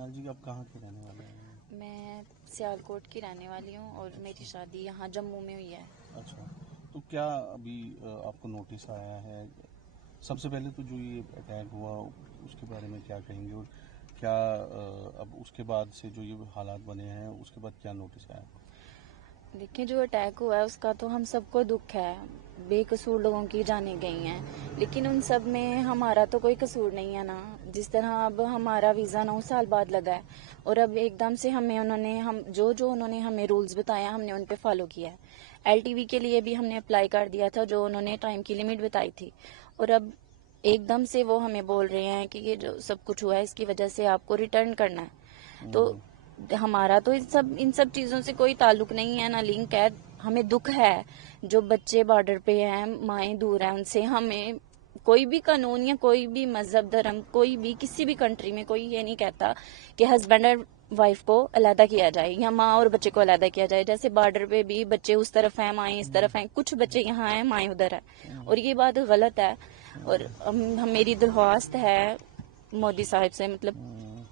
منال جی آپ کہاں کے رہنے والے ہیں؟ میں سیالکوٹ کی رہنے والی ہوں اور میری شادی یہاں جموں میں ہوئی ہے. اچھا، تو کیا ابھی آپ کو نوٹس آیا ہے؟ سب سے پہلے تو جو یہ اٹیک ہوا اس کے بارے میں کیا کہیں گے، اور کیا اب اس کے بعد سے جو یہ حالات بنے ہیں اس کے بعد کیا نوٹس آیا؟ دیکھیں جو اٹیک ہوا ہے اس کا تو ہم سب کو دکھ ہے، بے قصور لوگوں کی جانیں گئی ہیں، لیکن ان سب میں ہمارا تو کوئی قصور نہیں ہے نا. جس طرح اب ہمارا ویزا 9 سال بعد لگا ہے اور اب ایک دم سے انہوں نے ہمیں رولز بتایا ہم نے ان پہ فالو کیا ہے. LTV کے لیے بھی ہم نے اپلائی کر دیا تھا جو انہوں نے ٹائم کی لمٹ بتائی تھی، اور اب ایک دم سے وہ ہمیں بول رہے ہیں کہ یہ جو سب کچھ ہوا ہے اس کی وجہ سے آپ کو ریٹرن کرنا ہے. تو ہمارا تو ان سب چیزوں سے کوئی تعلق نہیں ہے، نہ لنک ہے. ہمیں دکھ ہے جو بچے بارڈر پہ ہیں، مائیں دور ہیں، ان سے ہمیں کوئی بھی قانون یا کوئی بھی مذہب دھرم کوئی بھی کسی بھی کنٹری میں کوئی یہ نہیں کہتا کہ ہسبینڈ اور وائف کو علیحدہ کیا جائے یا ماں اور بچے کو علیحدہ کیا جائے. جیسے بارڈر پہ بھی بچے اس طرف ہیں، مائیں اس طرف ہیں، کچھ بچے یہاں ہیں مائیں ادھر ہیں، اور یہ بات غلط ہے. اور میری درخواست ہے مودی صاحب سے، مطلب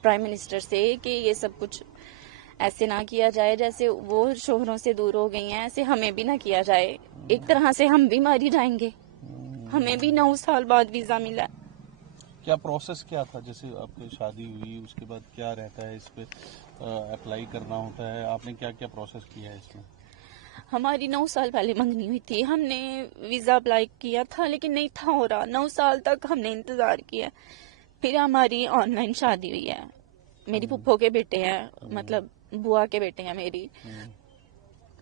پرائم منسٹر سے، کہ یہ سب کچھ ایسے نہ کیا جائے. جیسے وہ شوہروں سے دور ہو گئی ہیں ایسے ہمیں بھی نہ کیا جائے. ایک طرح سے ہم بھی ماری جائیں گے، ہمیں بھی 9 سال بعد ویزا ملا. کیا پروسیس کیا تھا؟ جیسے آپ کی شادی ہوئی اس کے بعد کیا رہتا ہے؟ اس پہ اپلائی کرنا ہوتا ہے، آپ نے کیا کیا پروسیس کیا ہے اس میں؟ ہماری 9 سال پہلے منگنی ہوئی تھی، ہم نے ویزا اپلائی کیا تھا لیکن نہیں تھا ہو رہا. 9 سال تک ہم نے انتظار کیا. پھر ہماری آن لائن شادی ہوئی ہے. میری پھپھو کے بیٹے ہیں، مطلب بوا کے بیٹے ہیں میری.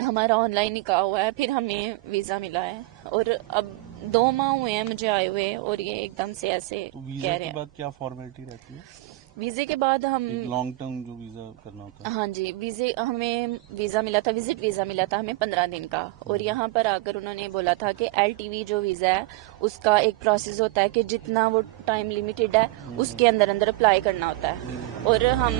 ہمارا آن لائن نکاح ہوا ہے، پھر ہمیں ویزا ملا ہے، اور اب 2 ماہ ہوئے ہیں مجھے آئے ہوئے، اور یہ ایک دم سے ایسے تو ویزا کہہ رہے کے ہیں. بعد کیا فارمیلٹی رہتی ہے؟ ویزے کے بعد ہم لانگ ٹرم جو ویزا کرنا ہوتا ہے. ہاں جی، ہمیں ویزا ملا تھا، وزٹ ویزا ملا تھا ہمیں 15 دن کا. اور یہاں پر آ کر انہوں نے بولا تھا کہ LTV جو ویزا ہے اس کا ایک پروسیس ہوتا ہے کہ جتنا وہ ٹائم لمیٹڈ ہے اس کے اندر اپلائی کرنا ہوتا ہے. اور ہم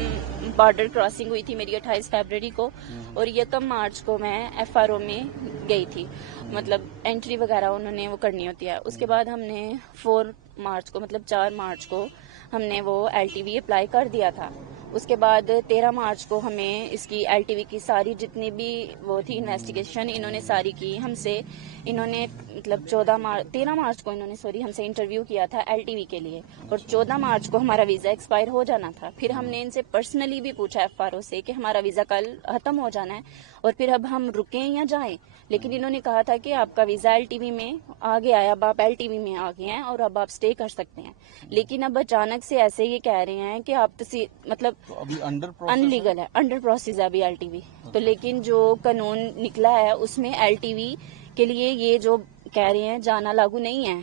بارڈر کراسنگ ہوئی تھی میری 28 فیبرری کو، اور 1 مارچ کو میں FRO میں گئی تھی. مطلب انٹری وغیرہ انہوں نے وہ کرنی ہوتی ہے. اس کے بعد ہم نے 4 مارچ کو مطلب 4 مارچ کو ہم نے وہ LTV اپلائی کر دیا تھا. اس کے بعد 13 مارچ کو ہمیں اس کی LTV کی ساری جتنی بھی وہ تھی انویسٹیگیشن انہوں نے ساری کی ہم سے. انہوں نے مطلب 13 مارچ کو انہوں نے ہم سے انٹرویو کیا تھا LTV کے لیے، اور 14 مارچ کو ہمارا ویزا ایکسپائر ہو جانا تھا. پھر ہم نے ان سے پرسنلی بھی پوچھا FRO سے کہ ہمارا ویزا کل ختم ہو جانا ہے اور پھر اب ہم رکیں یا جائیں، لیکن انہوں نے کہا تھا کہ آپ کا ویزا LTV میں آ گیا ہے، اب آپ LTV میں آ گئے ہیں اور اب آپ اسٹے کر سکتے ہیں. لیکن اب اچانک سے ایسے یہ کہہ رہے ہیں کہ آپ مطلب ابھی انڈر انلیگل ہے، انڈر پروسیس ہے ابھی LTV. تو لیکن جو قانون نکلا ہے اس میں LTV کے لیے یہ جو کہہ رہے ہیں جانا لاگو نہیں ہے.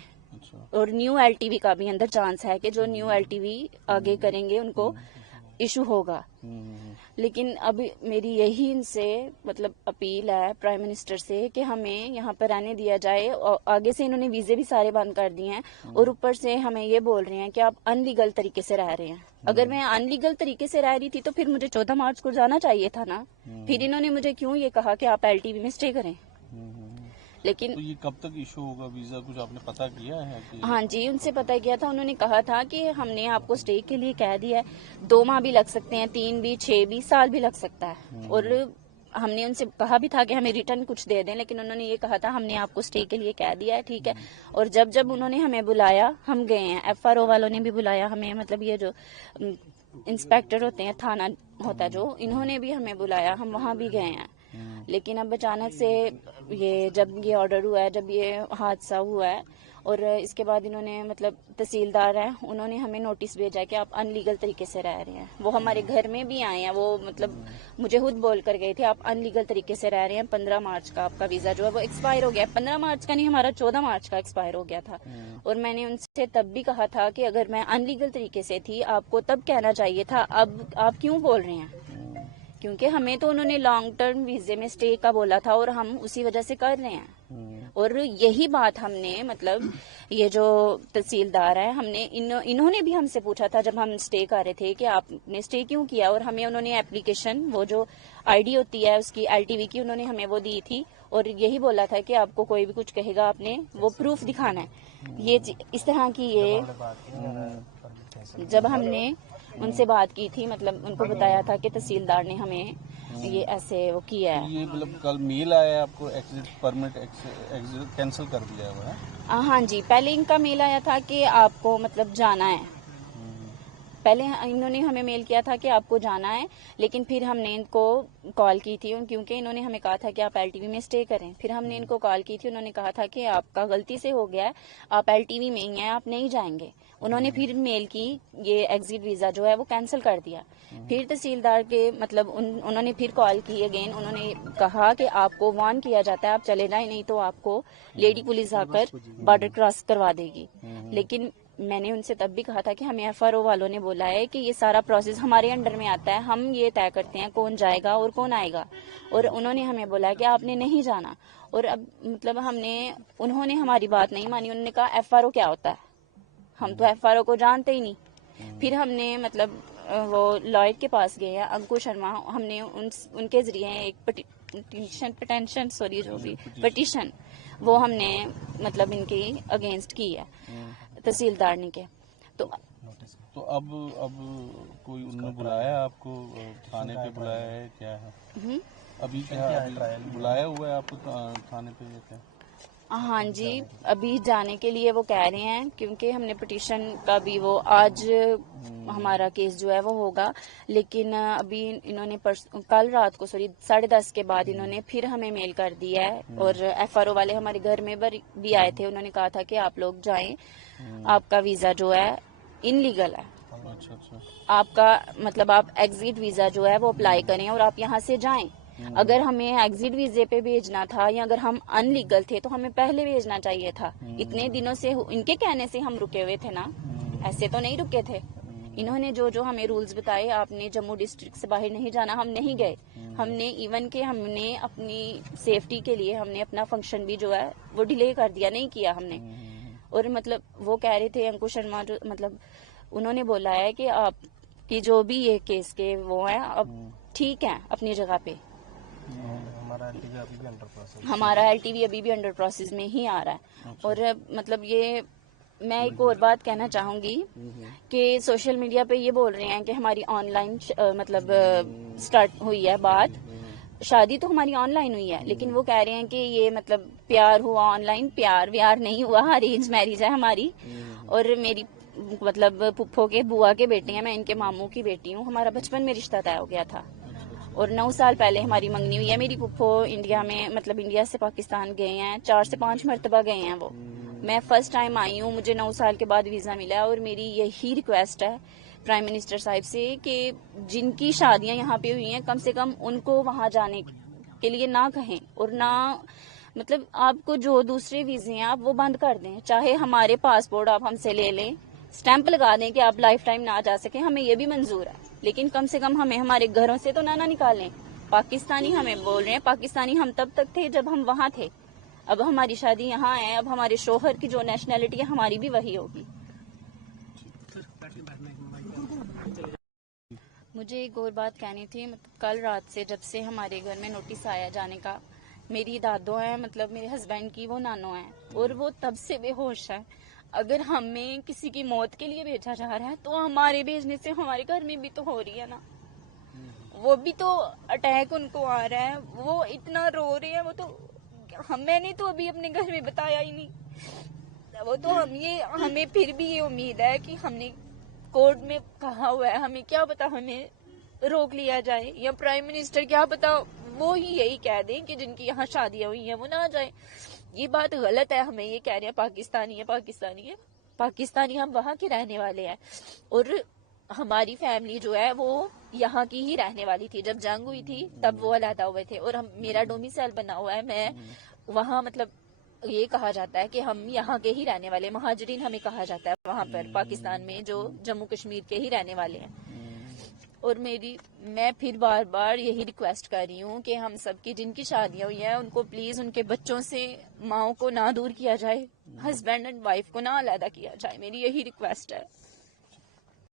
اور نیو LTV کا بھی اندر چانس ہے کہ جو نیو LTV آگے کریں گے ان کو ایشو ہوگا. لیکن اب میری یہی ان سے مطلب اپیل ہے پرائم منسٹر سے کہ ہمیں یہاں پر رہنے دیا جائے. آگے سے انہوں نے ویزے بھی سارے بند کر دیے ہیں، اور اوپر سے ہمیں یہ بول رہے ہیں کہ آپ ان لیگل طریقے سے رہ رہے ہیں. اگر میں ان لیگل طریقے سے رہ رہی تھی تو پھر مجھے 14 مارچ کو جانا چاہیے تھا نا. پھر انہوں نے مجھے کیوں یہ کہا کہ آپ LTV میں اسٹے کریں. لیکن تو یہ کب تک ایشو ہوگا ویزا؟ کچھ آپ نے پتہ کیا ہے؟ ہاں جی، ان سے پتہ کیا تھا. انہوں نے کہا تھا کہ ہم نے آپ کو اسٹے کے لیے کہہ دیا ہے، 2 ماہ بھی لگ سکتے ہیں، 3 بھی، 6 بھی، سال بھی لگ سکتا ہے. اور ہم نے ان سے کہا بھی تھا کہ ہمیں ریٹرن کچھ دے دیں، لیکن انہوں نے یہ کہا تھا ہم نے آپ کو اسٹے کے لیے کہہ دیا ہے، ٹھیک ہے. اور جب انہوں نے ہمیں بلایا ہم گئے ہیں. FRO والوں نے بھی بلایا ہمیں، مطلب یہ جو انسپیکٹر ہوتے ہیں، تھانہ ہوتا ہے جو، انہوں نے بھی ہمیں بلایا، ہم وہاں بھی گئے ہیں. لیکن اب اچانک سے جب یہ آرڈر ہوا ہے، جب یہ حادثہ ہوا ہے، اور اس کے بعد انہوں نے مطلب تحصیلدار ہیں انہوں نے ہمیں نوٹس بھیجا ہے کہ آپ ان لیگل طریقے سے رہ رہے ہیں. وہ ہمارے گھر میں بھی آئے ہیں، وہ مطلب مجھے خود بول کر گئے تھے آپ ان لیگل طریقے سے رہ رہے ہیں. 15 مارچ کا آپ کا ویزا جو ہے وہ ایکسپائر ہو گیا ہے. 15 مارچ کا نہیں، ہمارا 14 مارچ کا ایکسپائر ہو گیا تھا. اور میں نے ان سے تب بھی کہا تھا کہ اگر میں ان لیگل طریقے سے تھی آپ کو تب کہنا چاہیے تھا، اب آپ کیوں بول رہے ہیں؟ کیونکہ ہمیں تو انہوں نے لانگ ٹرم ویزے میں اسٹے کا بولا تھا اور ہم اسی وجہ سے کر رہے ہیں. اور یہی بات ہم نے مطلب یہ جو تحصیلدار ہیں ہم نے انہوں نے بھی ہم سے پوچھا تھا جب ہم اسٹے کر رہے تھے کہ آپ نے اسٹے کیوں کیا، اور ہمیں انہوں نے اپلیکیشن وہ جو ID ہوتی ہے اس کی LTV کی انہوں نے ہمیں وہ دی تھی، اور یہی بولا تھا کہ آپ کو کوئی بھی کچھ کہے گا آپ نے وہ پروف دکھانا ہے. یہ اس طرح کی یہ جب ہم نے ان سے بات کی تھی, مطلب ان کو بتایا تھا کہ تحصیلدار نے ہمیں یہ ایسے وہ کیا ہے. یہ مطلب کل میل آیا آپ کو ایگزٹ پرمٹ کینسل کر دیا ہوا ہے؟ ہاں جی, پہلے ان کا میل آیا تھا کہ آپ کو مطلب جانا ہے. پہلے انہوں نے ہمیں میل کیا تھا کہ آپ کو جانا ہے, لیکن پھر ہم نے ان کو کال کی تھی کیونکہ انہوں نے ہمیں کہا تھا کہ آپ ایل ٹی وی میں اسٹے کریں. پھر ہم نے ان کو کال کی تھی, انہوں نے کہا تھا کہ آپ کا غلطی سے ہو گیا ہے, آپ ایل ٹی وی میں ہی ہیں, آپ نہیں جائیں گے. انہوں نے پھر میل کی, یہ ایگزٹ ویزا جو ہے وہ کینسل کر دیا. پھر تحصیلدار کے مطلب انہوں نے پھر کال کی اگین, انہوں نے کہا کہ آپ کو وارن کیا جاتا ہے, آپ چلے جائیں, نہیں تو آپ کو لیڈی پولیس آ کر بارڈر کراس کروا دے گی. لیکن میں نے ان سے تب بھی کہا تھا کہ ہمیں ایف آر او والوں نے بولا ہے کہ یہ سارا پروسیس ہمارے انڈر میں آتا ہے, ہم یہ طے کرتے ہیں کون جائے گا اور کون آئے گا. اور انہوں نے ہمیں بولا کہ آپ نے نہیں جانا. اور اب مطلب انہوں نے ہماری بات نہیں مانی. انہوں نے کہا ایف آر او کیا ہوتا ہے, ہم تو ایف آر او کو جانتے ہی نہیں. پھر ہم نے مطلب وہ لائٹ کے پاس گئے ہیں, انکو شرما, ہم نے ان کے ذریعے ایک پٹیشن وہ ہم نے مطلب ان کی اگینسٹ کی ہے تحصیلدار نے کے. تو اب کوئی انہوں نے بلایا آپ کو تھانے پہ, بلایا ہے کیا ہے ابھی, کیا بلایا ہوا ہے آپ کو تھانے پہ یا کیا؟ ہاں جی, ابھی جانے کے لیے وہ کہہ رہے ہیں کیونکہ ہم نے پٹیشن کا بھی وہ آج ہمارا کیس جو ہے وہ ہوگا. لیکن ابھی انہوں نے کل رات کو 10:30 کے بعد انہوں نے پھر ہمیں میل کر دیا ہے. اور ایف آر او والے ہمارے گھر میں بھی آئے تھے, انہوں نے کہا تھا کہ آپ لوگ جائیں, آپ کا ویزا جو ہے ان لیگل ہے. آپ کا مطلب آپ ایگزٹ ویزا جو ہے وہ اپلائی کریں اور آپ یہاں سے جائیں. اگر ہمیں ایگزٹ ویزے پہ بھیجنا تھا یا اگر ہم ان لیگل تھے تو ہمیں پہلے بھیجنا چاہیے تھا. اتنے دنوں سے ان کے کہنے سے ہم رکے ہوئے تھے نا, ایسے تو نہیں رکے تھے. انہوں نے جو ہمیں رولز بتائے, آپ نے جموں ڈسٹرکٹ سے باہر نہیں جانا, ہم نہیں گئے. ہم نے ایون کہ ہم نے اپنی سیفٹی کے لیے ہم نے اپنا فنکشن بھی جو ہے وہ ڈیلے کر دیا, نہیں کیا ہم نے. اور مطلب وہ کہہ رہے تھے انکو شرما, جو مطلب انہوں نے بولا ہے کہ آپ کی جو بھی یہ کیس کے وہ ہیں اب ٹھیک ہیں اپنی جگہ پہ. ہمارا ایل ٹی وی ابھی بھی انڈر پروسیس میں ہی آ رہا ہے. اور مطلب یہ میں ایک اور بات کہنا چاہوں گی کہ سوشل میڈیا پہ یہ بول رہے ہیں کہ ہماری آن لائن مطلب سٹارٹ ہوئی ہے بات, شادی تو ہماری آن لائن ہوئی ہے, لیکن وہ کہہ رہے ہیں کہ یہ مطلب پیار ہوا آن لائن, پیار ویار نہیں ہوا, ارینج میرج ہے ہماری. اور میری مطلب پھپھو کے بوا کے بیٹے ہیں, میں ان کے ماموں کی بیٹی ہوں, ہمارا بچپن میں رشتہ طے ہو گیا تھا. اور 9 سال پہلے ہماری منگنی ہوئی ہے. میری پھپھو انڈیا میں مطلب انڈیا سے پاکستان گئے ہیں, 4 سے 5 مرتبہ گئے ہیں وہ. میں فرسٹ ٹائم آئی ہوں, مجھے 9 سال کے بعد ویزا ملا ہے. اور میری یہی ریکویسٹ ہے پرائم منسٹر صاحب سے کہ جن کی شادیاں یہاں پہ ہوئی ہیں کم سے کم ان کو وہاں جانے کے لیے نہ کہیں, اور نہ مطلب آپ کو جو دوسرے ویزے ہیں آپ وہ بند کر دیں. چاہے ہمارے پاسپورٹ آپ ہم سے لے لیں, اسٹیمپ لگا دیں کہ آپ لائف ٹائم نہ جا سکیں, ہمیں یہ بھی منظور ہے, لیکن کم سے کم ہمیں ہمارے گھروں سے تو نہ نکالیں. پاکستانی ہمیں بول رہے ہیں, پاکستانی ہم تب تک تھے جب ہم وہاں تھے, اب ہماری شادی یہاں ہے, اب ہمارے شوہر کی جو نیشنلٹی ہے ہماری بھی وہی ہوگی. مجھے ایک اور بات کہنی تھی, مطلب کل رات سے جب سے ہمارے گھر میں نوٹس آیا جانے کا, میری دادو ہیں مطلب میرے ہسبینڈ کی وہ نانو ہیں, اور وہ تب سے بے ہوش ہے. اگر ہمیں کسی کی موت کے لیے بھیجا جا رہا ہے تو ہمارے بھیجنے سے ہمارے گھر میں بھی تو ہو رہی ہے نا, وہ بھی تو اٹیک ان کو آ رہا ہے, وہ اتنا رو رہے ہیں. وہ تو میں نے تو ابھی اپنے گھر میں بتایا ہی نہیں, وہ تو ہمیں پھر بھی یہ امید ہے کہ ہم نے کورٹ میں کہا ہوا ہے, ہمیں کیا پتا ہمیں روک لیا جائے, یا پرائم منسٹر کیا پتا وہ ہی یہی کہہ دیں کہ جن کی یہاں شادیاں ہوئی ہیں وہ نہ جائیں. یہ بات غلط ہے, ہمیں یہ کہہ رہے ہیں پاکستانی ہے پاکستانی ہے, پاکستانی ہم وہاں کے رہنے والے ہیں. اور ہماری فیملی جو ہے وہ یہاں کی ہی رہنے والی تھی, جب جنگ ہوئی تھی تب وہ علیحدہ ہوئے تھے. اور میرا ڈومیسائل بنا ہوا ہے, میں وہاں مطلب یہ کہا جاتا ہے کہ ہم یہاں کے ہی رہنے والے, مہاجرین ہمیں کہا جاتا ہے وہاں پر پاکستان میں جو جموں کشمیر کے ہی رہنے والے ہیں. اور میں پھر بار بار یہی ریکویسٹ کر رہی ہوں کہ ہم سب کی جن کی شادیاں ہوئی ہیں ان کو پلیز ان کے بچوں سے ماؤں کو نہ دور کیا جائے, ہسبینڈ اینڈ وائف کو نہ علیحدہ کیا جائے, میری یہی ریکویسٹ ہے.